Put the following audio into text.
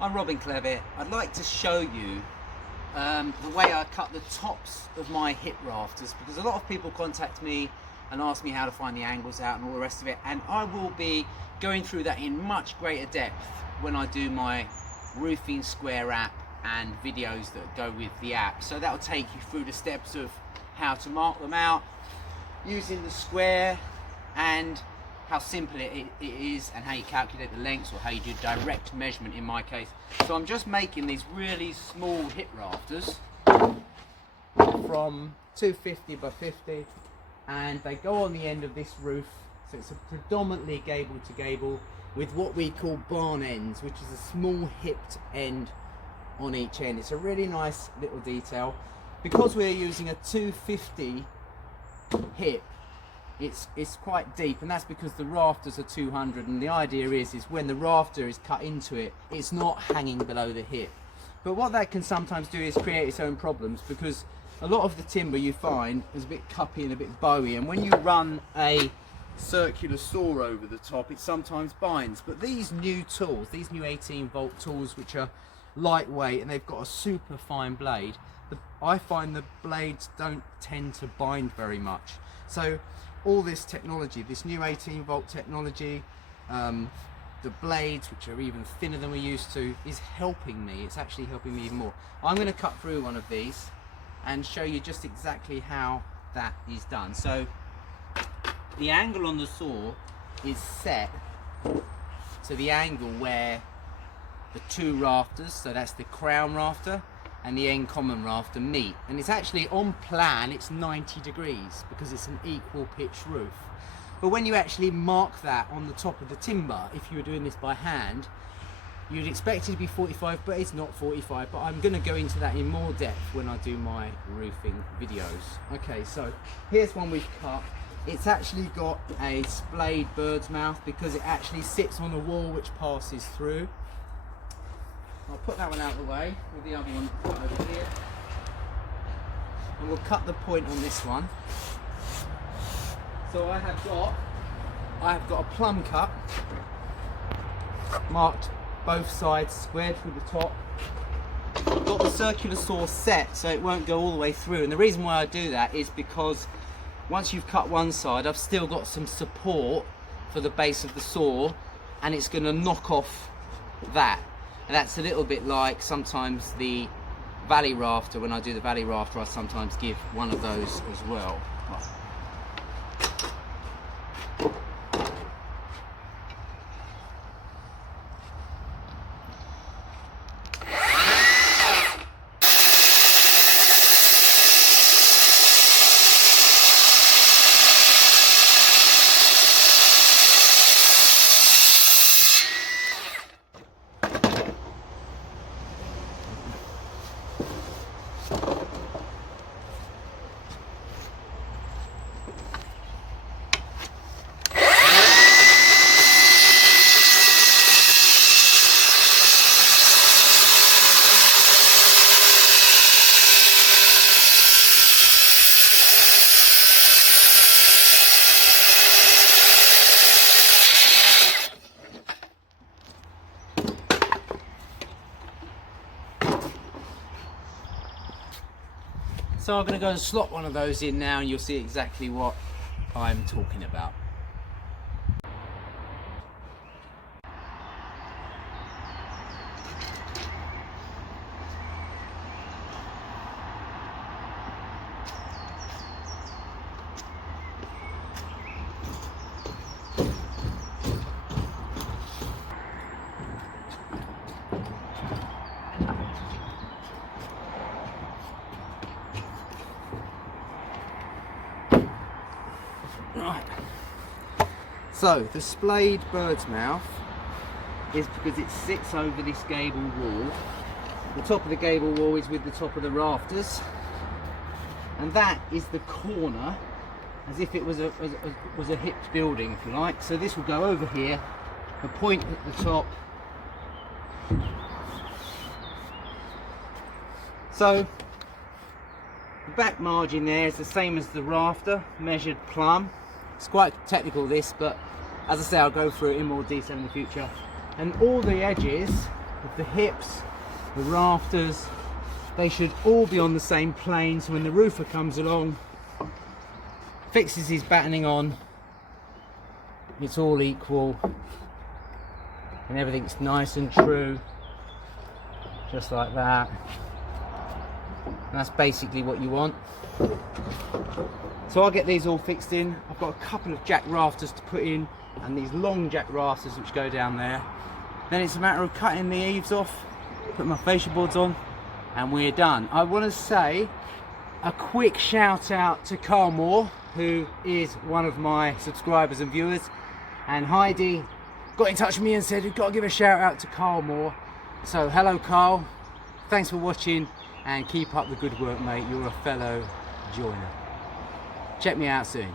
I'm Robin Clevett. I'd like to show you the way I cut the tops of my hip rafters, because a lot of people contact me and ask me how to find the angles out and all the rest of it, and I will be going through that in much greater depth when I do my roofing square app and videos that go with the app. So that will take you through the steps of how to mark them out using the square, and how simple it is, and how you calculate the lengths, or how you do direct measurement in my case. So I'm just making these really small hip rafters from 250 by 50, and they go on the end of this roof. So it's a predominantly gable to gable with what we call barn ends, which is a small hipped end on each end. It's a really nice little detail. Because we're using a 250 hip, it's quite deep, and that's because the rafters are 200, and the idea is when the rafter is cut into it, it's not hanging below the hip. But what that can sometimes do is create its own problems, because a lot of the timber you find is a bit cuppy and a bit bowy, and when you run a circular saw over the top, it sometimes binds. But these new tools, these new 18-volt tools, which are lightweight and they've got a super fine blade, I find the blades don't tend to bind very much. So all this technology, this new 18-volt technology, the blades, which are even thinner than we used to, is helping me. It's actually helping me even more. I'm going to cut through one of these and show you just exactly how that is done. So the angle on the saw is set to the angle where the two rafters, so that's the crown rafter and the end common rafter, meet, and it's actually on plan, it's 90 degrees because it's an equal pitch roof. But when you actually mark that on the top of the timber, if you were doing this by hand, you'd expect it to be 45, but it's not 45. But I'm going to go into that in more depth when I do my roofing videos. Okay, so here's one we've cut. It's actually got a splayed bird's mouth because it actually sits on a wall which passes through. I'll put that one out of the way with the other one put over here, and we'll cut the point on this one. So I have got a plumb cut, marked both sides, squared through the top. I've got the circular saw set so it won't go all the way through, and the reason why I do that is because once you've cut one side, I've still got some support for the base of the saw, and it's going to knock off that. And that's a little bit like sometimes the valley rafter. When I do the valley rafter, I sometimes give one of those as well. So I'm going to go and slot one of those in now, and you'll see exactly what I'm talking about. Right, so the splayed bird's mouth is because it sits over this gable wall. The top of the gable wall is with the top of the rafters, and that is the corner, as if it was a hipped building, if you like. So this will go over here, the point at the top. So the back margin there is the same as the rafter, measured plumb. It's quite technical this, but as I say, I'll go through it in more detail in the future. And all the edges with the hips, the rafters, they should all be on the same plane, so when the roofer comes along, fixes his battening on, it's all equal and everything's nice and true, just like that. And that's basically what you want. So I'll get these all fixed in. I've got a couple of jack rafters to put in and these long jack rafters which go down there. Then it's a matter of cutting the eaves off, putting my fascia boards on, and we're done. I want to say a quick shout out to Carl Moore, who is one of my subscribers and viewers, and Heidi got in touch with me and said we've got to give a shout out to Carl Moore. So hello Carl, thanks for watching and keep up the good work, mate. You're a fellow joiner. Check me out soon.